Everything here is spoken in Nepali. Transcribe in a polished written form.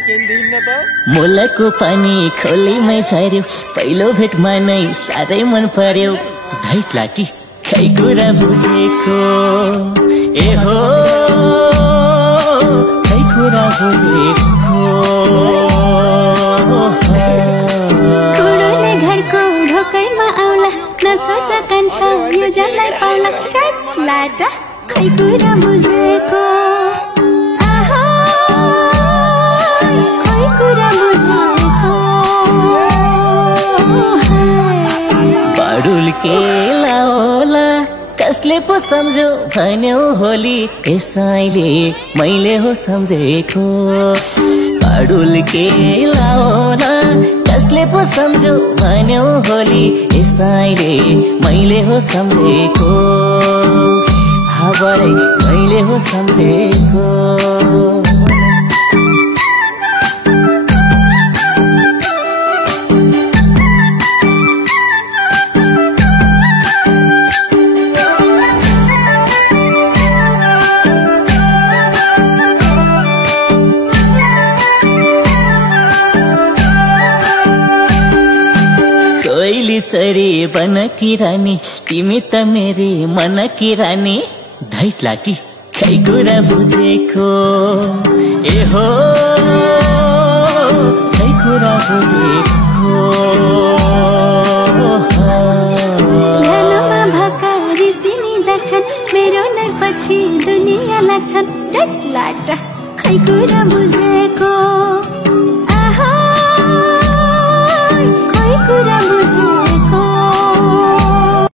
मोलाको पानी खोलीमै झर्यो पहिलो भेटमा नै साह्रै मन पर्यो ढाइट लाटी खै कुरा बुझेको ए हो खै कुरा बुझेको कुरोले घरको ढोकैमा आउला नसोच कान्छा यो जलाई पाउला ढाइट लाटा खै कुरा बुझेको बाडुल के लाओला कसले पो सम्झो भन्यो होली यसैले मैले हो सम्झेको बाडुल के लाओला कसले पो सम्झो भन्यो होली यसैले मैले हो सम्झेको हावारै मैले हो सम्झेको चरी बनकी रानी तिमी त मेरी मनकी रानी ढाइट लाटी खै कुरा बुझेको ए हो खै कुरा बुझेको घरमा भकारी सिनी जान्छन् मेरो नै पछि दुनिया लाग्छन् ढाइट लाटा खै कुरा बुझेको